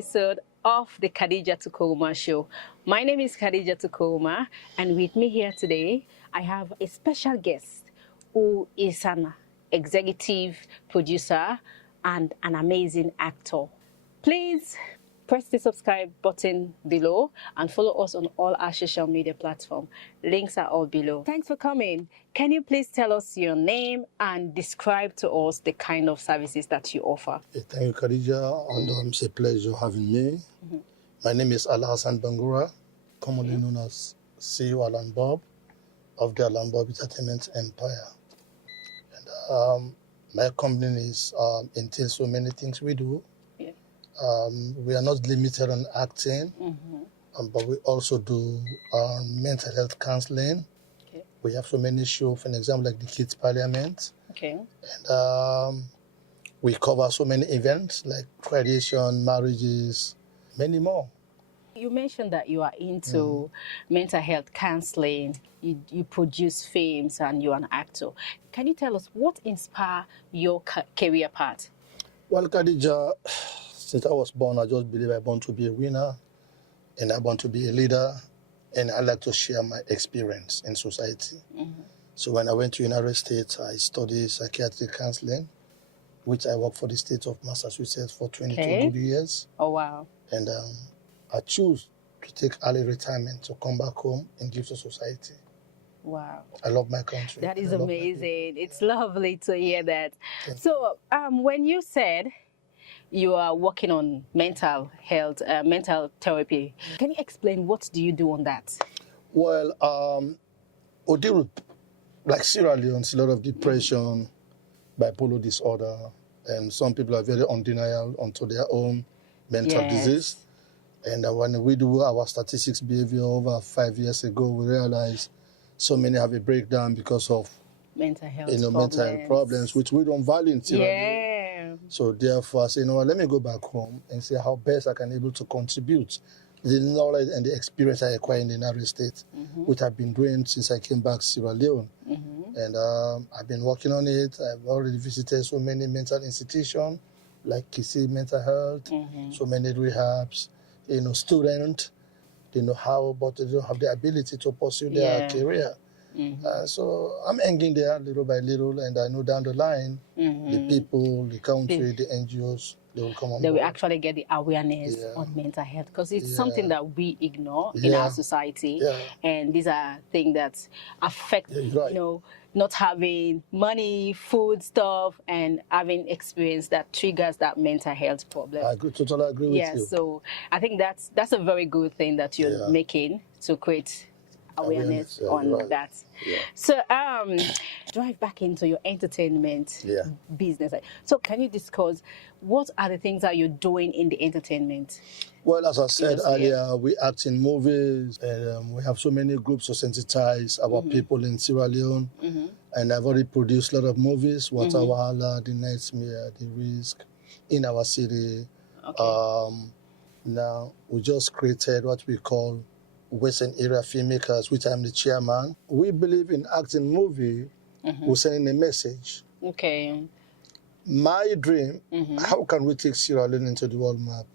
episode of the Khadija Tukoma Show. My name is Khadija Tukoma, and with me here today, I have a special guest who is an executive producer and an amazing actor. Please press the subscribe button below and follow us on all our social media platforms. Links are all below. Thanks for coming. Can you please tell us your name and describe to us the kind of services that you offer? Thank you, Khadija, and it's a pleasure having me. My name is Allan Bangura, commonly known as CEO Allan Bob of the Allan Bob Entertainment Empire. And my company entails so many things we do. We are not limited on acting, but we also do mental health counseling. We have so many shows, for example, like the Kids Parliament. And we cover so many events like graduation, marriages, many more. You mentioned that you are into mental health counseling, you produce films, and you're an actor. Can you tell us what inspired your career path? Well, Khadija, since I was born, I just believe I want to be a winner and I want to be a leader, and I like to share my experience in society. So when I went to United States, I studied psychiatric counseling, which I worked for the state of Massachusetts for 22 good years. Oh, wow. And I chose to take early retirement to come back home and give to society. Wow. I love my country. That is amazing. It's lovely to hear that. So when you said you are working on mental health, mental therapy, can you explain what do you do on that? Well, we deal with, like Sierra Leone, a lot of depression, bipolar disorder, and some people are very undenial onto their own mental disease. And when we do our statistics behavior over 5 years ago, we realized so many have a breakdown because of mental health mental health problems, which we don't value in Sierra Leone. So therefore, I say, let me go back home and see how best I can able to contribute the knowledge and the experience I acquired in the United States, which I've been doing since I came back to Sierra Leone. And I've been working on it. I've already visited so many mental institutions, like Kisi Mental Health, so many rehabs, students, they know how, but they don't have the ability to pursue their career. So I'm hanging there little by little, and I know down the line, the people, the country, the NGOs, they will come on board. They will actually get the awareness on mental health, because it's something that we ignore in our society. And these are things that affect, not having money, food, stuff, and having experience that triggers that mental health problem. I totally agree with you. Yeah, so I think that's a very good thing that you're making to create awareness on that. So drive back into your entertainment business. So can you discuss what are the things that you're doing in the entertainment? Well, as I said earlier, we act in movies, and we have so many groups to sensitize our people in Sierra Leone. And I've already produced a lot of movies, Wata Wahala, The Nightmare, The Risk, In Our City. Now, we just created what we call Western Area Filmmakers, which I'm the chairman. We believe in acting movie, we're sending a message. My dream, how can we take Sierra Leone into the world map?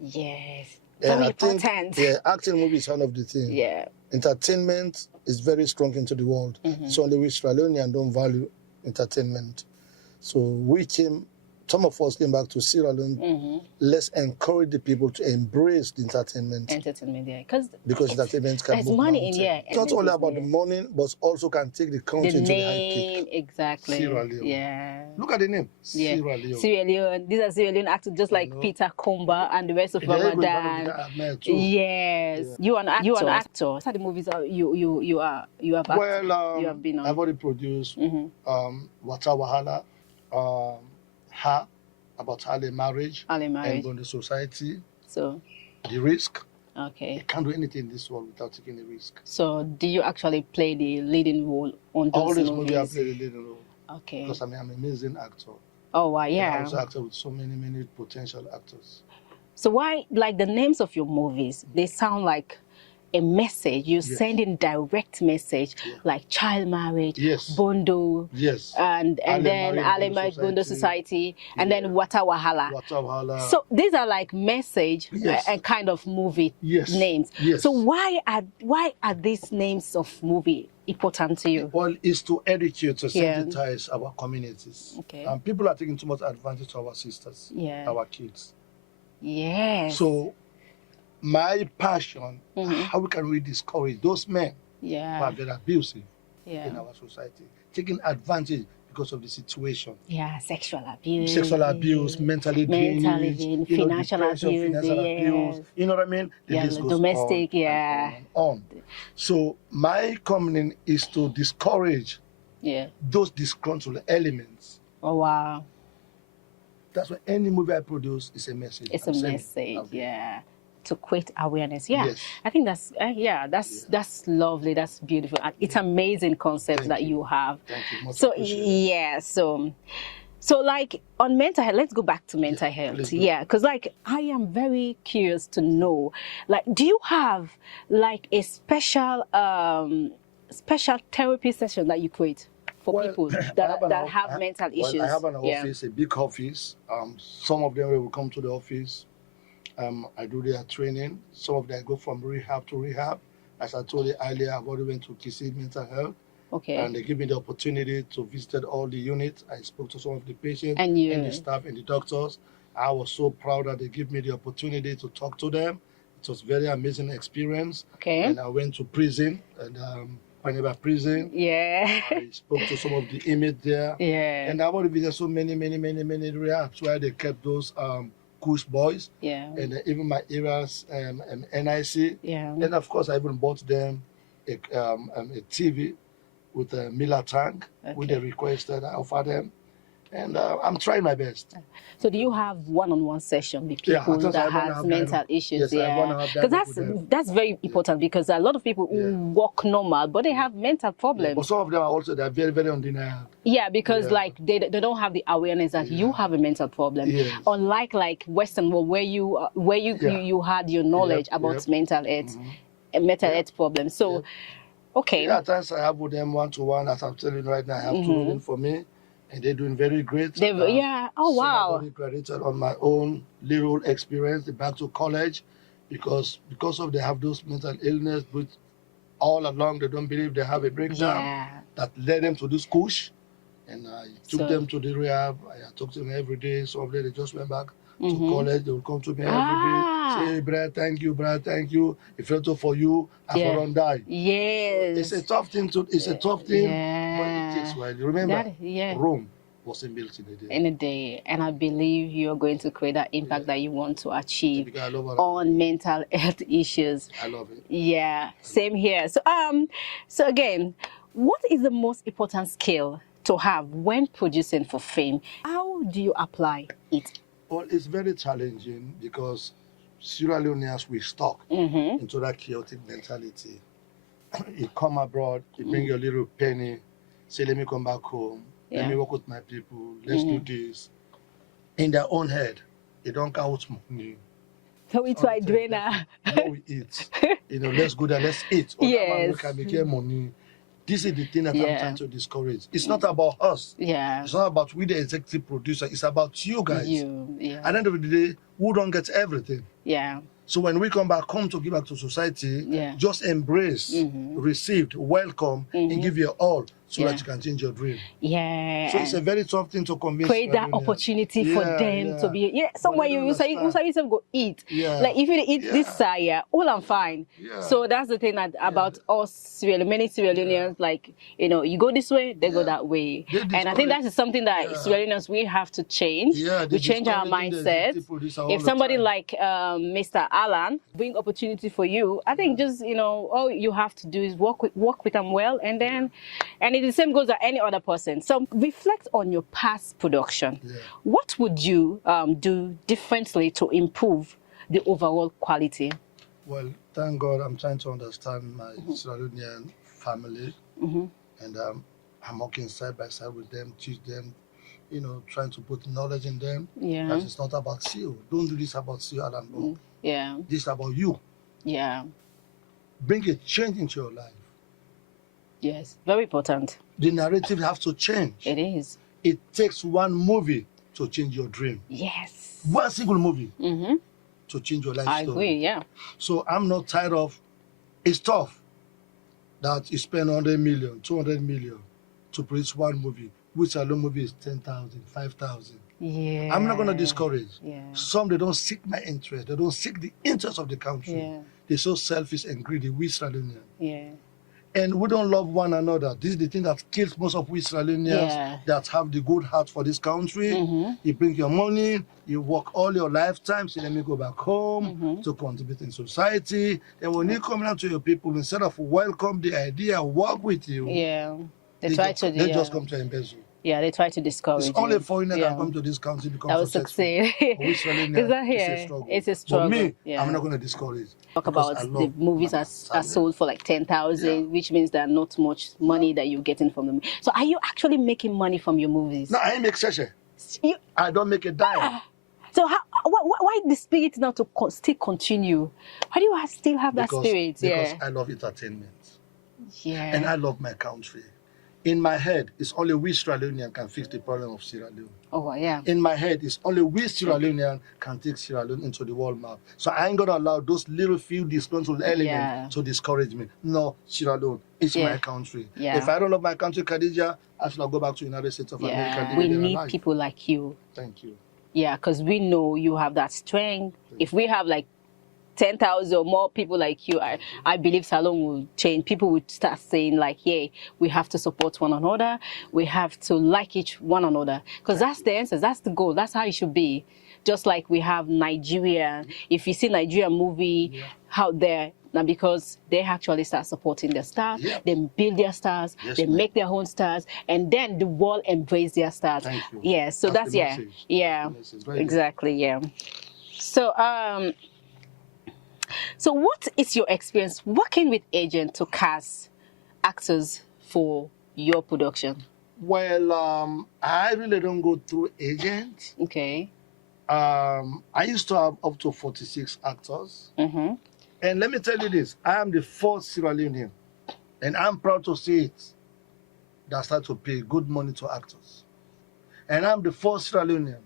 Yes, very important. Acting movie is one of the things. Entertainment is very strong into the world. So only we Sierra Leoneans don't value entertainment. So some of us came back to Sierra Leone. Let's encourage the people to embrace the entertainment. Because entertainment can move money in here. It's not only about the money, but also can take the country to the high peak. Sierra Leone. Look at the name. Sierra Leone. Sierra Leone. These are Sierra Leone actors, just like Peter Kumba and the rest of Ramadan. You are an actor. What are the movies you have acted? Well, you have been on? I've already produced Wata Wahala. About early marriage and going to society. So the risk. You can't do anything in this world without taking a risk. So do you actually play the leading role on those movies? Always I play the leading role. Because I'm an amazing actor. Oh wow, I also acted with so many potential actors. So why, like the names of your movies, they sound like a message, you send in direct message, like child marriage, Bondo, and then Allan marriage, Bondo Society, and then Wata Wahala. So these are like message and kind of movie names. So why are these names of movie important to you? Well, it's to educate, to sensitize our communities. People are taking too much advantage of our sisters, our kids. Yes. So my passion, how can we discourage those men who are very abusive in our society, taking advantage because of the situation. Sexual abuse. Mentally drained, financial abuse. You know what I mean? The list goes domestic, on and on. So my coming is to discourage those disgruntled elements. Oh wow. That's why any movie I produce is a message. It's a message, to create awareness. I think that's that's lovely. That's beautiful. It's amazing concept that you have. Thank you. So like on mental health, let's go back to mental health. Because like I am very curious to know, like, do you have like a special therapy session that you create for people that have mental issues? I have an office, a big office. Some of them will come to the office. I do their training. Some of them go from rehab to rehab. As I told you earlier, I've already went to Kisi Mental Health. And they give me the opportunity to visit all the units. I spoke to some of the patients and the staff and the doctors. I was so proud that they give me the opportunity to talk to them. It was a very amazing experience. And I went to prison and Paneba prison. I spoke to some of the inmates there. And I've already visited so many rehabs where they kept those Kush boys. And even my areas NIC. And of course I even bought them a TV with a Miller tank with the request that I offer them. And I'm trying my best. So do you have one-on-one session with people that have mental issues? Because that's very important, because a lot of people who walk normal, but they have mental problems. But some of them are also, they're very, very undeniable. Because like they don't have the awareness that you have a mental problem. Unlike like Western world where you had your knowledge about mental health, mental health problems. So at times I have with them one-to-one, as I'm telling you right now. I have two of them for me. And they're doing very great. Oh wow! I've already graduated on my own little experience back to college, because of they have those mental illness, but all along they don't believe they have a breakdown that led them to this push. And I took them to the rehab. I talked to them every day. Some of them they just went back to college. They will come to me every day, say, "Brad, thank you. If it's not for you, I will not die." It's a tough thing but it takes while. Remember, Rome wasn't built in a day. And I believe you're going to create that impact that you want to achieve on mental health issues. I love it. Same here. So again, what is the most important skill to have when producing for fame? How do you apply it? Well, it's very challenging because Sierra Leoneans, we stuck into that chaotic mentality. You come abroad, you bring your little penny, say, let me come back home, let me work with my people, let's do this. In their own head, they don't count money. So it's why drainer. We eat. Let's go there, let's eat. We can make money. This is the thing that I'm trying to discourage. It's not about us. It's not about we, the executive producer. It's about you guys. At the end of the day, we don't get everything. So when we come to give back to society, just embrace, received, welcome, and give your all so that you can change your dream. So it's a very tough thing to convince. Create that opportunity for them to be somewhere you say go eat. Like if you eat this side, all I'm fine. So that's the thing about us many Sierra Leoneans, like you go this way, they go that way. And I think that is something that Sierra Leoneans we have to change. We change our mindset. If somebody like Mr. Allan bring opportunity for you, I think just all you have to do is work with them well, and the same goes to any other person. So reflect on your past production. What would you do differently to improve the overall quality? Well, thank God I'm trying to understand my Sierra Leonean family, and I'm working side by side with them, teach them, trying to put knowledge in them. That it's not about you. Don't do this about you, Allan. This is about you. bring a change into your life. Yes, very important. The narrative has to change. It is. It takes one movie to change your dream. Yes. One single movie to change your life story. I agree, yeah. So I'm not tired of, it's tough that you spend 100 million, 200 million to produce one movie, which alone movie is 10,000, 5,000. Yeah. I'm not going to discourage. Yeah. Some, they don't seek my interest. They don't seek the interest of the country. Yeah. They're so selfish and greedy. We Sierra Leoneans. Yeah. And we don't love one another. This is the thing that kills most of we Sierra Leoneans that have the good heart for this country. You bring your money, you work all your lifetime, say, let me go back home to contribute in society. And when you come out to your people, instead of welcome the idea, work with you, they just come to embezzle. Yeah, they try to discourage. It's only foreigner that come to this country become successful. It's a struggle. But me, I'm not going to discourage. Talk about the movies are sold for like 10,000, which means there are not much money that you're getting from them. So are you actually making money from your movies? No, I ain't make session. I don't make a dime. So why the spirit not to still continue? Why do you still have that spirit? Because I love entertainment. Yeah. And I love my country. In my head, it's only we Sierra Leonean can fix the problem of Sierra Leone. Oh, yeah. In my head, it's only we Sierra Leonean can take Sierra Leone into the world map. So I ain't going to allow those little few disgruntled elements to discourage me. No, Sierra Leone is my country. Yeah. If I don't love my country, Khadija, I should go back to the United States of America. We need people like you. Thank you. Yeah, because we know you have that strength. If we have like 10,000 or more people like you, I believe Salon will change. People would start saying like, yeah, we have to support one another. We have to like each one another. Because that's the answer. That's the goal. That's how it should be. Just like we have Nigeria. If you see Nigerian movie out there, now because they actually start supporting their stars, they build their stars, they make their own stars, and then the world embrace their stars. Thank you. Yeah, so that's exactly, yeah. So what is your experience working with agents to cast actors for your production? Well, I really don't go through agents. Okay. I used to have up to 46 actors. And let me tell you this, I am the fourth Sierra Leonean, and I'm proud to say it, that start to pay good money to actors. And I'm the first Sierra Leonean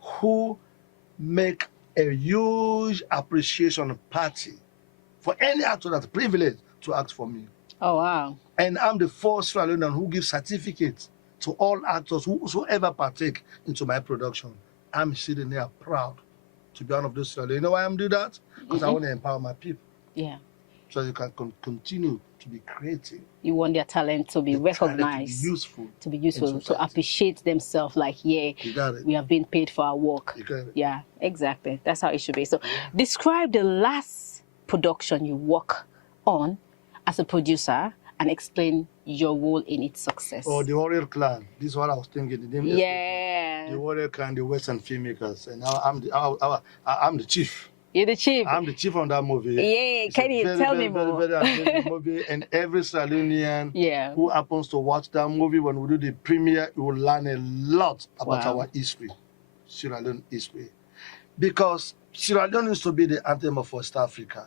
who make a huge appreciation party for any actor that's privileged to act for me. Oh, wow. And I'm the first Sierra Leonean who gives certificates to all actors whosoever partake into my production. I'm sitting there proud to be one of those Sierra Leoneans. You know why I'm doing that? Because I want to empower my people. Yeah. So they can continue to be creative. You want their talent to be recognized. To be useful. To appreciate themselves like, yeah, we have been paid for our work. Yeah, exactly. That's how it should be. So describe the last production you work on as a producer and explain your role in its success. Oh, the Warrior Clan. This is what I was thinking. The Warrior Clan, the Western filmmakers. And now I'm the chief. You're the chief. I'm the chief on that movie. Yeah, can you tell me more? Very amazing movie. And every Sierra Leonean who happens to watch that movie, when we do the premiere, you will learn a lot about our history, Sierra Leone history. Because Sierra Leone used to be the anthem of West Africa.